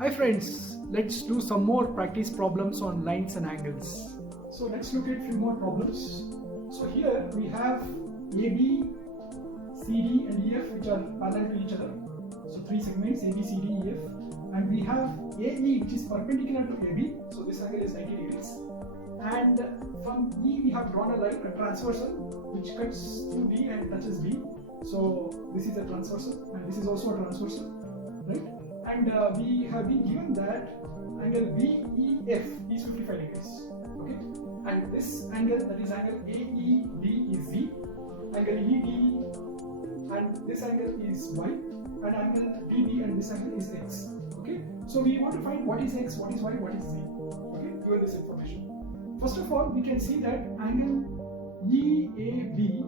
Hi friends, let's do some more practice problems on lines and angles. So let's look at a few more problems. So here we have AB, CD and EF which are parallel to each other. So three segments AB, CD, EF, and we have AE which is perpendicular to AB. So this angle is 90 degrees. And from E we have drawn a line, a transversal, which cuts through D and touches B. So this is a transversal and this is also a transversal, right? And we have been given that angle BEF is 55 degrees, okay? And this angle, that is angle AED, is Z, angle ED, and this angle is Y, and angle DB and this angle is X, okay? So we want to find what is X, what is Y, what is Z, okay, given this information. First of all, we can see that angle EAB,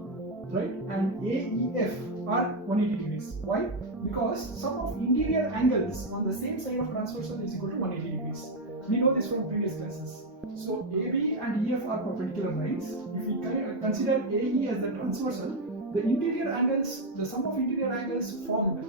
right, and AEF are 180 degrees. Why? Because sum of interior angles on the same side of transversal is equal to 180 degrees. We know this from previous classes. So AB and EF are perpendicular lines. If we consider AE as the transversal, the interior angles, the sum of interior angles formed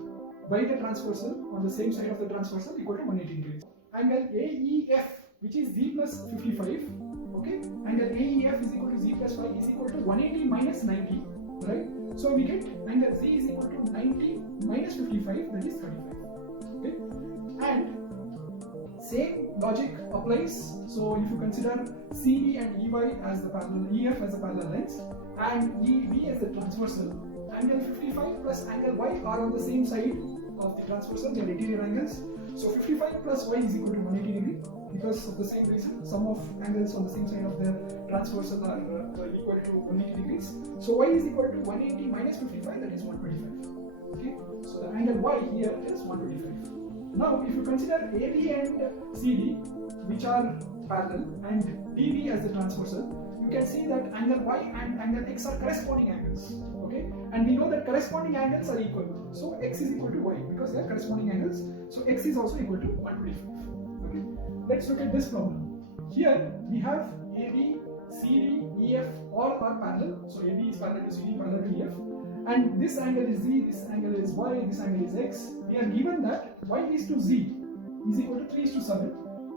by the transversal on the same side of the transversal equal to 180 degrees. Angle AEF, which is Z plus 55, okay? Angle AEF is equal to Z plus 5 is equal to 180 minus 90, right? So we get angle Z is equal to 90 minus 55, that is 35, okay? And same logic applies. So if you consider CD and EY as the parallel, EF as the parallel lines, and EB as the transversal, angle 55 plus angle Y are on the same side of the transversal, they are interior angles. So 55 plus Y is equal to 180 degree. Because of the same reason, sum of angles on the same side of the transversal are equal to 180 degrees. So Y is equal to 180 minus 55, that is 125. Okay, so the angle Y here is 125. Now, if you consider AB and CD, which are parallel, and DB as the transversal, you can see that angle Y and angle X are corresponding angles. Okay, and we know that corresponding angles are equal. So X is equal to Y because they are corresponding angles. So X is also equal to 125. Okay, let's look at this problem. Here we have AB, CD, EF all are parallel. So AB is parallel to CD, parallel to EF. And this angle is Z, this angle is Y, this angle is X. We are given that Y is to Z is equal to 3 is to 7,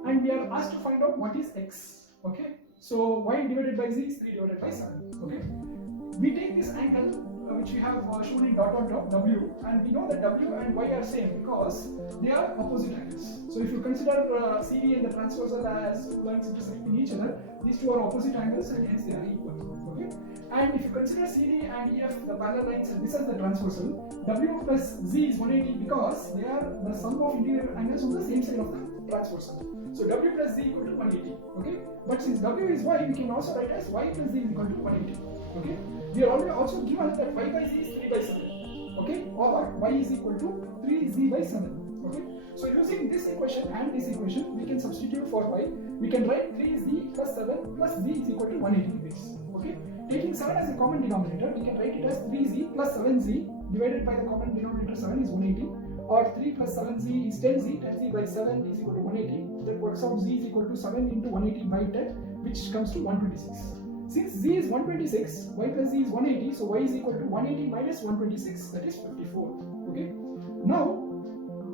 and we are asked to find out what is X. Okay, so Y divided by Z is 3 divided by 7. Okay, we take this angle which we have shown in dot on top, W, and we know that W and Y are same because they are opposite angles. So if you consider CD and the transversal as two lines intersecting each other, these two are opposite angles and hence they are equal. Okay, and if you consider CD and EF the parallel lines and this is the transversal, W plus Z is 180 because they are the sum of interior angles on the same side of the transversal. So W plus Z equal to 180. Okay, but since W is Y, we can also write as Y plus Z is equal to 180. Okay, we are already also given that Y by Z is 3 by 7. Okay, or Y is equal to 3Z by 7. Okay, so using this equation and this equation, we can substitute for Y. We can write 3Z plus 7 plus Z is equal to 180 degrees. Okay, taking 7 as a common denominator, we can write it as 3Z plus 7Z divided by the common denominator 7 is 180, or 3 plus 7Z is 10Z, 10Z by 7 is equal to 180. That works out Z is equal to 7 into 180 by 10, which comes to 126. Since Z is 126, Y plus Z is 180, so Y is equal to 180 minus 126, that is 54. Okay. Now,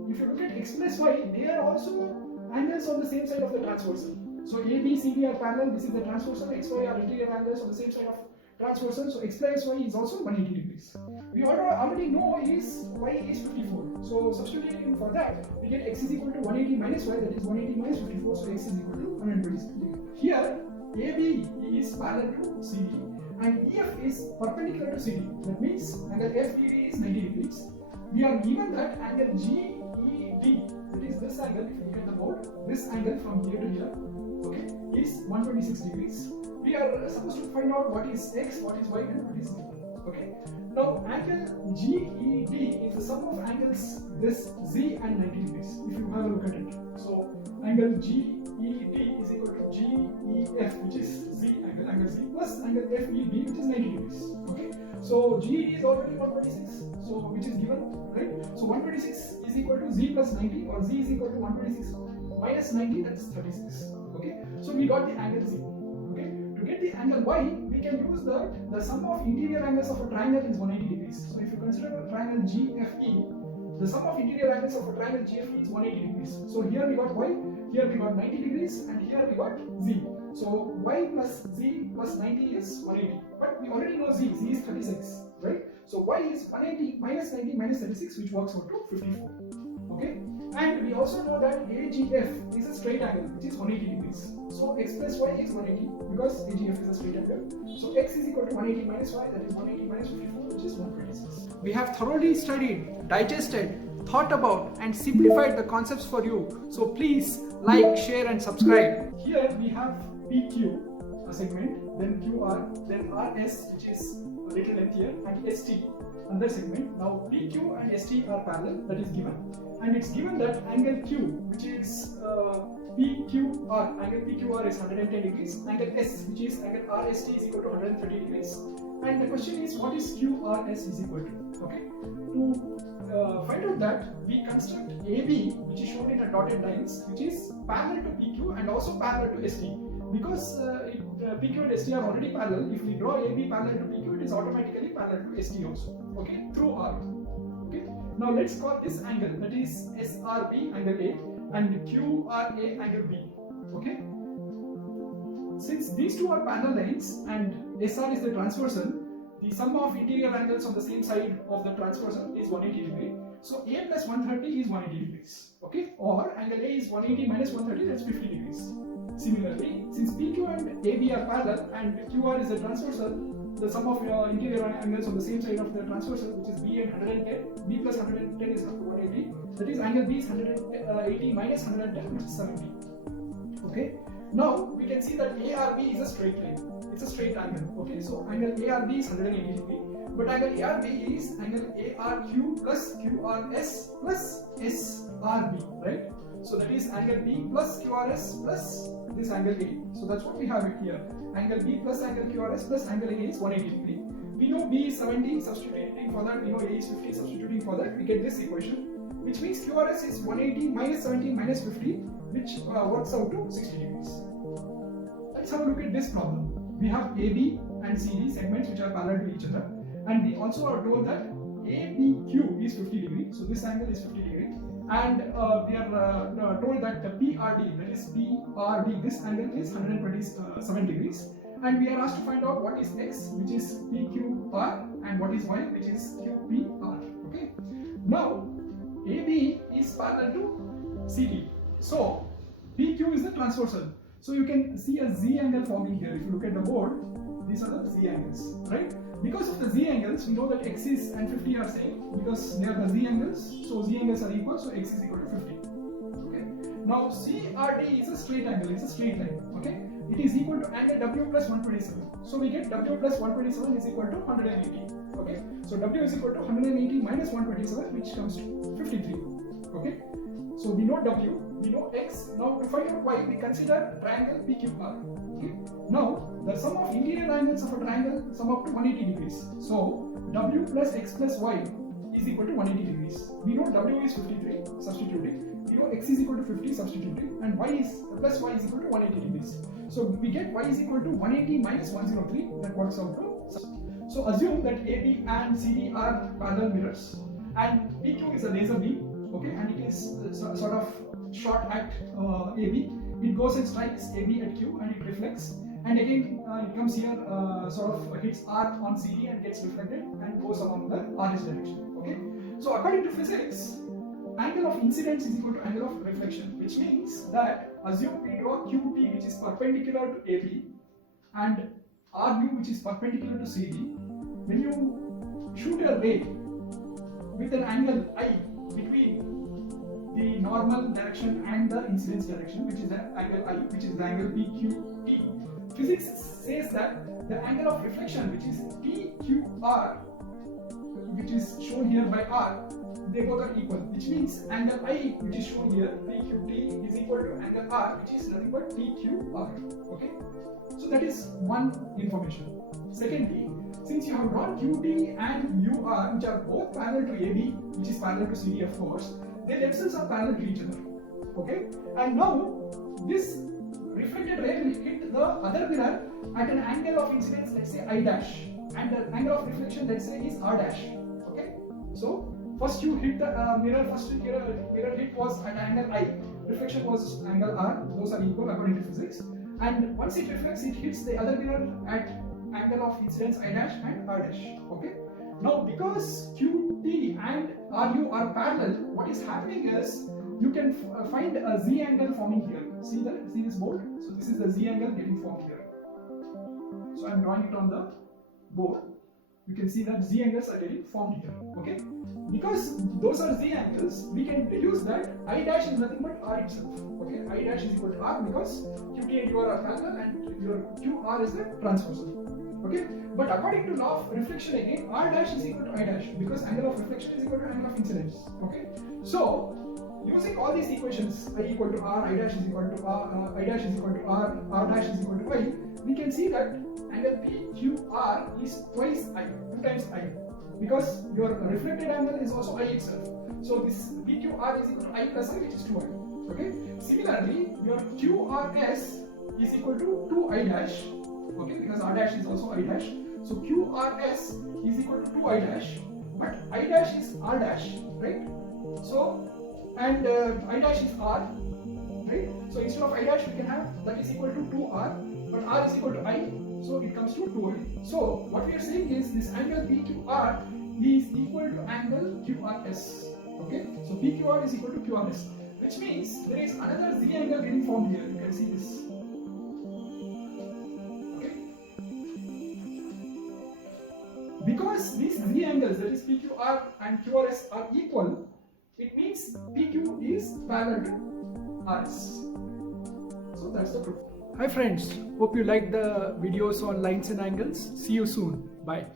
if you look at X plus Y, they are also angles on the same side of the transversal. So A, B, C, D are parallel, this is the transversal, X, Y are interior angles on the same side of transversal, so X plus Y is also 180 degrees. We already know is Y is 54. So substituting for that, we get X is equal to 180 minus Y, that is 180 minus 54, so X is equal to 126 degrees. Here, AB is parallel to CD and EF is perpendicular to CD. That means angle FED is 90 degrees. We are given that angle GED, that is this angle, if you look at the board, this angle from here to here, okay, is 126 degrees. We are supposed to find out what is X, what is Y, and what is Z. Okay. Now angle GED is the sum of angles this Z and 90 degrees. If you have a look at it, so angle GED is equal to GEF, which is Z angle Z plus angle FED, which is 90 degrees. Okay, so GED is already 126, so which is given, right? So 126 is equal to Z plus 90, or Z is equal to 126 minus 90, that's 36. Okay, so we got the angle Z. Okay, to get the angle Y, we can use the sum of interior angles of a triangle is 180 degrees. So if you consider a triangle GFE, the sum of interior angles of a triangle GFE is 180 degrees. So here we got y, here we got 90 degrees, and here we got z. So y plus z plus 90 is 180. But we already know z is 36, right? So y is 180 minus 90 minus 36, which works out to 54. Okay? And we also know that AGF is a straight angle, which is 180 degrees. So x plus y is 180 because AGF is a straight angle. So x is equal to 180 minus y, that is 180 minus 54, which is 126. We have thoroughly studied, digested, thought about, and simplified the concepts for you. So please like, share, and subscribe. Here we have PQ, a segment, then QR, then RS, which is a little lengthier, and ST, another segment. Now PQ and ST are parallel, that is given. And it's given that angle Q, which is PQR, angle PQR is 110 degrees, angle S, which is angle RST, is equal to 130 degrees. And the question is, what is QRS is equal to? Okay, to find out that, we construct AB, which is shown in a dotted lines, which is parallel to PQ and also parallel to ST. Because PQ and ST are already parallel, if we draw AB parallel to PQ, it is automatically parallel to ST also. Okay, through R. Okay. Now let's call this angle, that is SRB angle A, and QRA angle B. Okay. Since these two are parallel lines and SR is the transversal, the sum of interior angles on the same side of the transversal is 180 degree. So A plus 130 is 180 degrees. Okay. Or angle A is 180 minus 130, that's 50 degrees. Similarly, since PQ and AB are parallel and QR is a transversal, the sum of interior angles on the same side of the transversal, which is B and 110, B plus 110 is 180, that is angle B is 180 minus 110, which is 70. Okay. Now we can see that ARB is a straight line. It's a straight angle. Okay. So angle ARB is 180 degree, but angle ARB is angle ARQ plus QRS plus SRB, right? So that is angle B plus QRS plus this angle A. So that's what we have it here. Angle B plus angle QRS plus angle A is 180 degree. We know B is 70, substituting for that. We know A is 50, substituting for that. We get this equation, which means QRS is 180 minus 70 minus 50, which works out to 60 degrees. Let's have a look at this problem. We have AB and CD segments which are parallel to each other, and we also are told that ABQ is 50 degrees. So this angle is 50 degrees. And we are told that the PRD, that is PRD, this angle is 127 degrees. And we are asked to find out what is X, which is PQR, and what is Y, which is QPR. Okay. Now, AB is parallel to CD. So, PQ is the transversal. So, you can see a Z angle forming here. If you look at the board, these are the Z angles, right? Because of the Z angles, we know that X is and 50 are same because they are the Z angles. So Z angles are equal, so X is equal to 50. Okay. Now CRD is a straight angle, it's a straight line. Okay. It is equal to angle W plus 127. So we get W plus 127 is equal to 180. Okay. So W is equal to 180 minus 127, which comes to 53. Okay. So we know W, we know X. Now to find out Y, we consider triangle PQR. Okay. Now the sum of interior angles of a triangle sum up to 180 degrees. So W plus X plus Y is equal to 180 degrees. We know W is 53, substituting. We know X is equal to 50, substituting, and Y is plus Y is equal to 180 degrees. So we get Y is equal to 180 minus 103. That works out to. So assume that AB and CD are parallel mirrors, and PQ is a laser beam. Okay, and it is sort of shot at AB. It goes and strikes AB at Q and it reflects, and again it comes here, sort of hits R on CD and gets reflected and goes along the RS direction. Okay, so according to physics, angle of incidence is equal to angle of reflection, which means that assume we draw QP, which is perpendicular to AB, and RU, which is perpendicular to CD. When you shoot a ray with an angle I between the normal direction and the incidence direction, which is the angle I, which is the angle PQT. Physics says that the angle of reflection, which is PQR, which is shown here by R, they both are equal, which means angle I, which is shown here, PQT, is equal to angle R, which is nothing but PQR. Okay, so that is one information. Secondly, since you have drawn QT and UR, which are both parallel to AB, which is parallel to CD, of course, they themselves are parallel to each other. Okay, and now this reflected ray will hit the other mirror at an angle of incidence, let's say I dash, and the angle of reflection, let's say, is R dash. Okay, so first you hit the mirror, mirror hit was at angle I, reflection was angle R, those are equal according to physics, and once it reflects, it hits the other mirror at angle of incidence I dash and R dash. Okay. Now because QT and RU are parallel, what is happening is you can find a Z angle forming here. See this board? So this is the Z angle getting formed here. So I am drawing it on the board. You can see that Z angles are getting formed here. Okay. Because those are Z angles, we can deduce that I dash is nothing but R itself. Okay. I dash is equal to R because QT and UR are parallel and your QR is the transversal. Okay, but according to law of reflection again, R dash is equal to I dash because angle of reflection is equal to angle of incidence. Okay, so using all these equations, I equal to R, I dash is equal to R, I dash is equal to R, R dash is equal to I, we can see that angle PQR is twice I, 2 times I, because your reflected angle is also I itself. So this PQR is equal to I plus I, which is 2I. Okay, similarly, your QRS is equal to 2I dash. Okay, because R dash is also I dash. So QRS is equal to 2I dash, but I dash is R dash, right? So, and I dash is R, right? So instead of I dash, we can have that is equal to 2R, but R is equal to I, so it comes to 2I. So what we are saying is this angle PQR is equal to angle QRS. Okay, so PQR is equal to QRS, which means there is another Z angle getting formed here. You can see this. Because these Z angles, that is PQR and QRS, are equal, it means PQ is parallel to RS. So that's the proof. Hi friends, hope you liked the videos on lines and angles. See you soon. Bye.